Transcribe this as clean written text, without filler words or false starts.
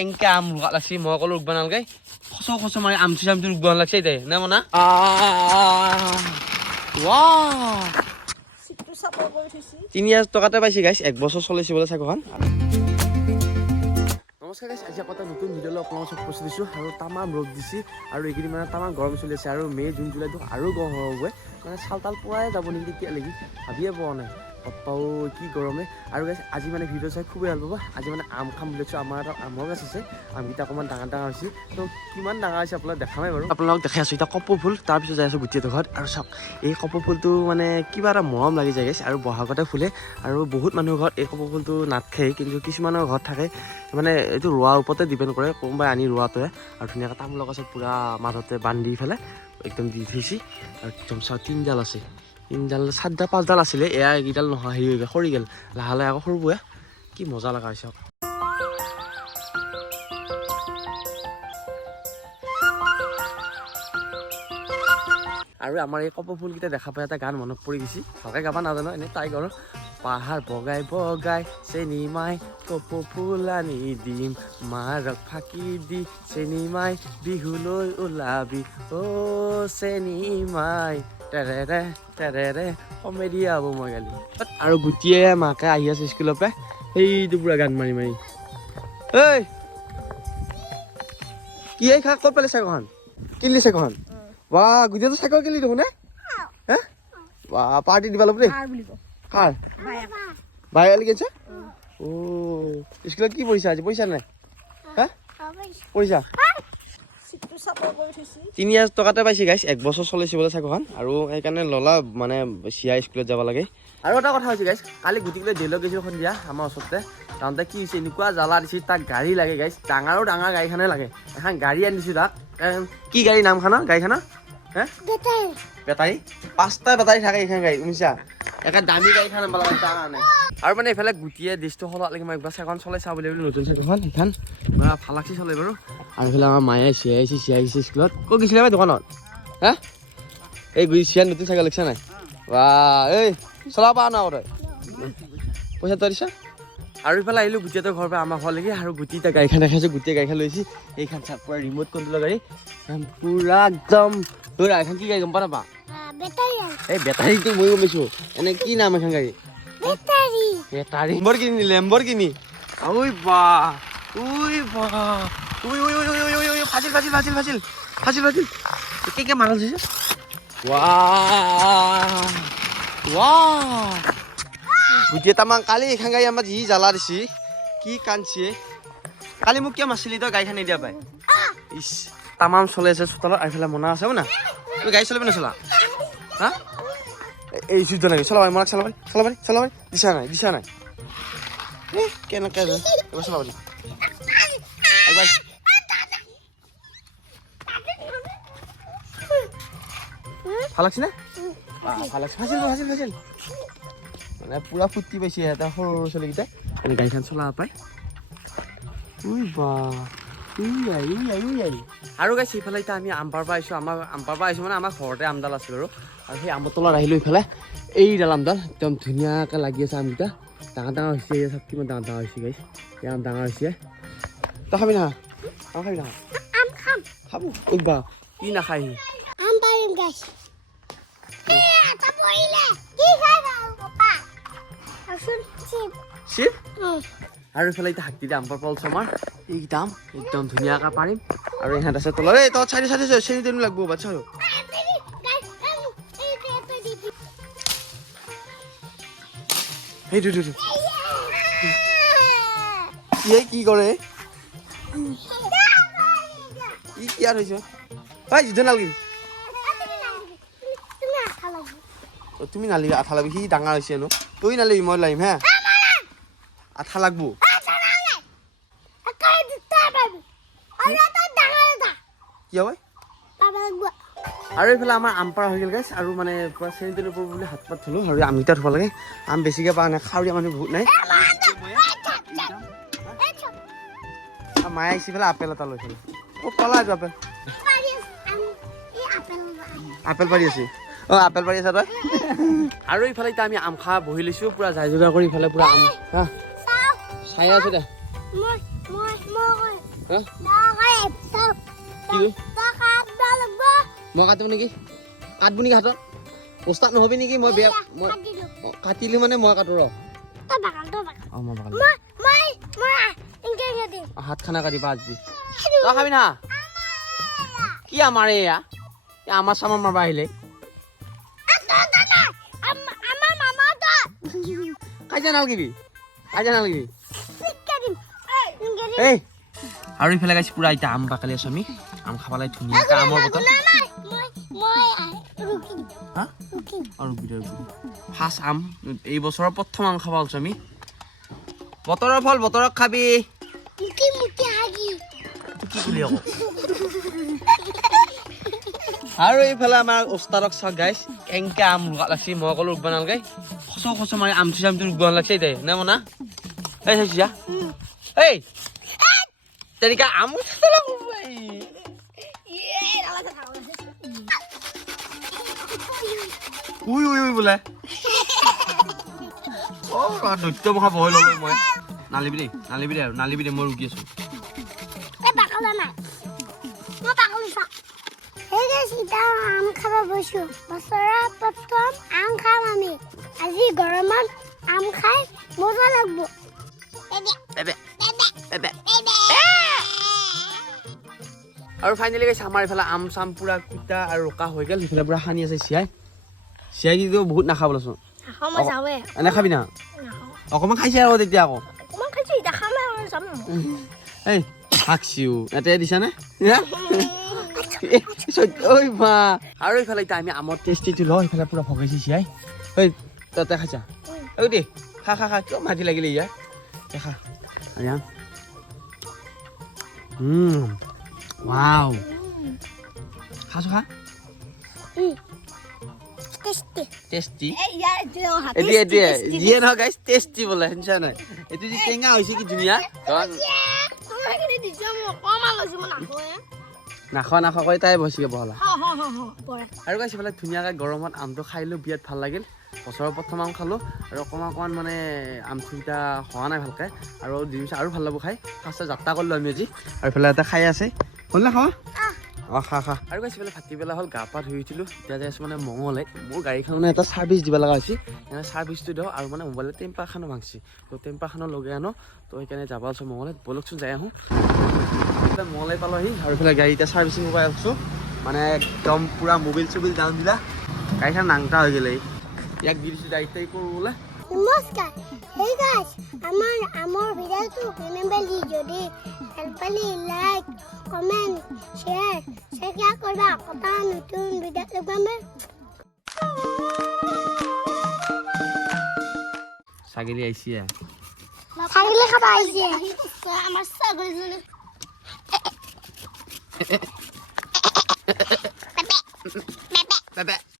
এংকা আম ৰুৱা লাগছি মই ক'লো ৰুকবা নালগে খচ মাৰি আমচি ৰুকবা লাগছি দে না মনা সিটটো সাপোৰ্ট কৰি থৈছি 3000 টকাতে পাইছি গাইছ 1 বছৰ চলিছে বলে চাইকখন নমস্কাৰ গাইছ আজি এটা নতুন ভিডিঅ' লৈ আপোনালোকক চব পষ্ট দিছোঁ আৰু তামাম ৰ'দ দিছি আৰু এইকেইদিন মানে তামাম গৰম চলি আছে আৰু মে' জুন জুলাইটো আৰু গৰম হ'ব মানে চাল তাল পুৰাই যাব নেকি তেতিয়ালৈকে ভাবিয়ে পোৱা নাই পাপাও কি গৰমে আৰু গাইছ আজি মানে ভিডিঅ' চাই খুবেই ভাল পাব আজি মানে আম খাম বুলিছোঁ আমাৰ এটা আমৰ গাছ আছে আমকেইটা অকণমান ডাঙৰ হৈছে তো কিমান ডাঙৰ হৈছে আপোনালোক দেখামেই বাৰু আপোনালোক দেখাই আছোঁ এতিয়া কপৌ ফুল তাৰপিছত যাই আছোঁ গুটিটো ঘৰত আৰু চাওক এই কপৌ ফুলটো মানে কিবা এটা মৰম লাগি যায় গাইছ আৰু বহাগতে ফুলে আৰু বহুত মানুহৰ ঘৰত এই কপৌ ফুলটো নাথাকে কিন্তু কিছুমানৰ ঘৰত থাকে মানে এইটো ৰোৱাৰ ওপৰতে ডিপেণ্ড কৰে কোনোবাই আনি ৰোৱাটোৱে আৰু ধুনীয়াকৈ তামোলৰ গছত পূৰা মাজতে বান্ধি পেলাই একদম দি থৈছি আৰু একদম চাওক 3ডাল আছে 3ডাল 4ডাল 5ডাল আছিলে এয়া এইকেইডাল নহয় হেৰি হৈ গ'ল সৰি গ'ল লাহে লাহে আকৌ সৰুবোৰে কি মজা লগা হৈছে আৰু আমাৰ এই কপৌ ফুলকেইটা দেখা পাই এটা গান মনত পৰি গৈছে ভালকৈ গাব নাজানো এনেই তাই ঘৰৰ পাহাৰ বগাই বগাই চেনি মাই কপৌ ফুল আনি দিম মাৰক ফাঁকি দি চেনি মাই বিহুলৈ ওলাবি অ' চেনি মাই তেৰেৰে তেৰেৰে কমেডি হ'ব মই গালি আৰু গুটিয়ে মাকে আহি আছে স্কুলৰ পৰা সেইটো পুৰা গান মাৰি মাৰি ঐ কি এই খা ক'ত পালে চাইকেলখন কিনিলি চাইকেলখন বা গুটিয়েতো চাইকেল কিনিলি দেখোন হে বা পাৰ্টি দিবা লাগিব দেই কাৰ ভাই আলি গেছে ও স্কুলত কি পইচা আজি পইচা নাই হা পইচা সিটটো সাপোর্ট কৰি থৈছি 3000 টকাতে পাইছি গাইছ 1 বছৰ চলিছে বলে চাইকেলখন আৰু সেইকাৰণে ললা মানে চিয়া স্কুলত যাব লাগে আৰু এটা কথা হৈছে গাইছ কালি গুটিকলৈ জেলত গৈছোঁ সন্ধিয়া আমাৰ ওচৰতে তাতে কি হৈছে এনেকুৱা জ্বালা দিছে তাক গাড়ী লাগে গাইছ ডাঙৰ গাড়ীখনে লাগে এখন গাড়ী আনিছোঁ তাক কি গাড়ী নামখানৰ গাড়ীখনৰ হে বেটাৰী 5টা বেটাৰী থাকে এইখন গাড়ী শুনিছা একে দামী গাড়ীখন আনিব লাগে তাৰ কাৰণে আৰু মানে এইফালে গুটিয়ে ডিছটো সলাত লাগি মই একবাৰ চাইকেলখন চলাই চাওঁ বুলি নতুন চাইকেলখন সেইখন ভাল লাগছি চলাই বাৰু আৰু এইফালে আমাৰ মায়ে চিয়াইছে স্কুলত ক'ত গৈছিলে বাই দোকানত হা এই চিয়াৰ নতুন চাইকেল লিখছা নাই বা এই চলাব পাৰা না তই পইচা তই দিছা আৰু ইফালে আহিলোঁ গুটিহঁতৰ ঘৰৰ পৰা আমাৰ ঘৰলৈকে আৰু গুটি এতিয়া গাড়ীখন দেখাইছোঁ গুটিয়ে গাড়ীখন লৈছে এইখন চাপ পুৰা ৰিম'ট কণ্ট্ৰলৰ গাড়ী পুৰা একদম তোৰ এখন কি গাড়ী গম পা নাপা এই বেটাৰীটো মই গম পাইছোঁ এনে কি নাম এখন গাড়ী বেটাৰী লেম্বৰগিনি ঐ বা ফাজিল কি মাৰা হৈছে গুটিয়ে তামাং কালি এইখন গাড়ী আমাৰ যি জ্বালা দিছি কি কান্দছি কালি মোক কিয় মাছিলি তই গাড়ীখন নিদিয়া পাই ইছ তামাম চলাই আছে চোতালত আৰু এইফালে মনা আছে না তুমি গাড়ী চলাবি নচলা হা এই যুদ্ধ নাই চলাব মনাক চলাব দিছা নাই কেনেকৈ এবাৰ চলাব দি ভাল লাগছে নে ভাল লাগছে ফাজিল মানে পুৰা ফুৰ্তি পাইছে এটা সৰু ছোৱালীকেইটাই মানে গাড়ীখন চলাব পায় আৰু গাইছে ইফালে এতিয়া আমি আম পাৰ পৰা আহিছোঁ মানে আমাৰ ঘৰতে আমডাল আছে আৰু সেই আমৰ তলত আহিলোঁ ইফালে এইডাল আমডাল একদম ধুনীয়াকৈ লাগি আছে আমকেইটা ডাঙৰ হৈছে চব কিমান ডাঙৰ হৈছে গাইছ এই আম ডাঙৰ হৈছে তই খাবি না আম খাবি না খাব বা কি নাখায় আৰু ইফালে এতিয়া হাতী আম পাৰ পালছো আমাৰ এইকেইটা আম একদম ধুনীয়াকৈ পাৰিম আৰু ইহঁত আছে তলত এই তই চাৰি চেনি তেনি লাগব বাচ্ছা আৰু সেইটো কি কৰে ই কি আৰু হৈছে যুদ্ধ নালাগিবি তুমি নালিবি আঠা লাগবি সি ডাঙৰ হৈছে ন তই নালিবি মই লাগিম হা আঠা লাগব কি হয় আৰু এইফালে আমাৰ আম পাৰা হৈ গ'ল গাইছ আৰু মানে পুৰা চেনি তেনি ওপৰ বুলি হাত পাত ধুলোঁ আৰু আমকেইটা ধুব লাগে আম বেছিকৈ পৰা নাই খাৱৰীয়া মানুহ বহুত নাই মায়ে আহিছে পেলাই আপেল এটা লৈ পেলাই ক'ত পালা এইটো আপেল পাৰি আছে আপেল পাৰি আছা তই আৰু ইফালে এতিয়া আমি আম খা বহি লৈছোঁ পুৰা যাই যোগাৰ কৰি ইফালে পুৰা আম হা চাই আছো দে হা কি মই কাটো নেকি কাটবো নেকি হাতত উস্তাদ নহবি নেকি মই বেয়া মই কাটিলি মানে মই কাটো ৰ মই বাগাল হাত খানা কাটিবা আজি তই খাবি না কি আমাৰ এয়া আমাৰ চামাৰ মাৰবা আহিলে কাজিয়া নালাগিবি এই আৰু ইফালে গাইছ পুৰা এতিয়া আম বাকালি আছো আমি আম খাবলৈ ধুনীয়াকৈ আমৰ বটল ফাৰ্ষ্ট আম এই বছৰৰ প্ৰথম আম খাব আছো আমি বতৰৰ ফল বতৰত খাবি কি বুলি আকৌ আৰু এইফালে আমাৰ ওস্তাদক চাওক গাইছ কেংকে আম ৰুকা লাগছি মই ক'লো ৰুকবা নালাগে খচ মাৰি আমটো ৰুকবা লাগছে এতিয়া নে মনা এই চাইছা এই তেনেকা আম উই বোলে দৈত্য মহা বহৈ ললো মই নালিবি দে মই ৰুকি আছো আম খাব বসো বছৰৰ প্ৰথম আম খাম আমি আজি গৰমত আম খাই মজা লাগব আৰু ফাইনেলি গাইছ আমাৰ এইফালে আম চাম পুৰা কুটা আৰু ৰকা হৈ গ'ল সিফালে পুৰা সানি আছে চিয়াই কিন্তু বহুত নাখাবলৈচোন এনে খাবি না অকণমান খাইছে আকৌ তেতিয়া আকৌ এই শাকচিও ইয়াতে দিছানে ঐ মা আৰু এইফালে এতিয়া আমি আমৰ টেষ্টিটো লওঁ এইফালে পুৰা ভগাইছে চিয়াই ঐ তই খাইছা ঐ দে খা কিয় মাটি লাগিলে ইয়াৰ খা ৱাও খাইছো খা টেষ্টি এতিয়া যিয়ে নহয় গাইছ টেষ্টি বোলে শুনিছা নাই এইটো যে টেঙা হৈছে কি ধুনীয়া নাখোৱা তাই বচিকে বহলা আৰু গাইছ এইফালে ধুনীয়াকৈ গৰমত আমটো খাইলোঁ বিৰাট ভাল লাগিল বছৰৰ প্ৰথম আম খালোঁ আৰু অকণমান মানে আমটো এতিয়া হোৱা নাই ভালকৈ আৰু দিন আৰু ভাল লাগব খাই ফাৰ্ষ্টে যাত্ৰা কৰিলোঁ আমি আজি আৰু এইফালে এটা খাই আছে হ'ল না খাৱা খা আৰু গাইছ এইফালে ভাটিবেলা হ'ল গা পা ধুই উঠিলোঁ এতিয়া যাই আছোঁ মানে মঙলে মোৰ গাড়ীখন মানে এটা ছাৰ্ভিচ দিব লগা হৈছে সেইকাৰণে ছাৰ্ভিচটো দিওঁ আৰু মানে মোবাইলত টেম্পাৰখনো ভাংছি তো টেম্পাৰখনো লগাই আনো তো সেইকাৰণে যাব আছোঁ মঙলে ব'লকচোন যাই আহোঁ মঙলে পালোহি আৰু এইফালে গাড়ী এতিয়া ছাৰ্ভিচিং কৰি আছোঁ মানে একদম পুৰা মোবিল চুবিল ডাউন দিলা গাড়ীখন নাংটা হৈ গ'লে ইয়াক দি দিছোঁ দায়িত্ব কৰোঁ বোলে নমস্কাৰ হে গাইস আমাৰ আমৰ ভিডিঅ'টো ৰিমেম্বাৰলি যদি হেল্পলি লাইক কমেন্ট শেয়াৰ কৰিবা কটা নতুন ভিডিঅ' লগামে ছাগলী আহিছে ছাগলী খাব আহিছে আমাৰ ছাগলীজনী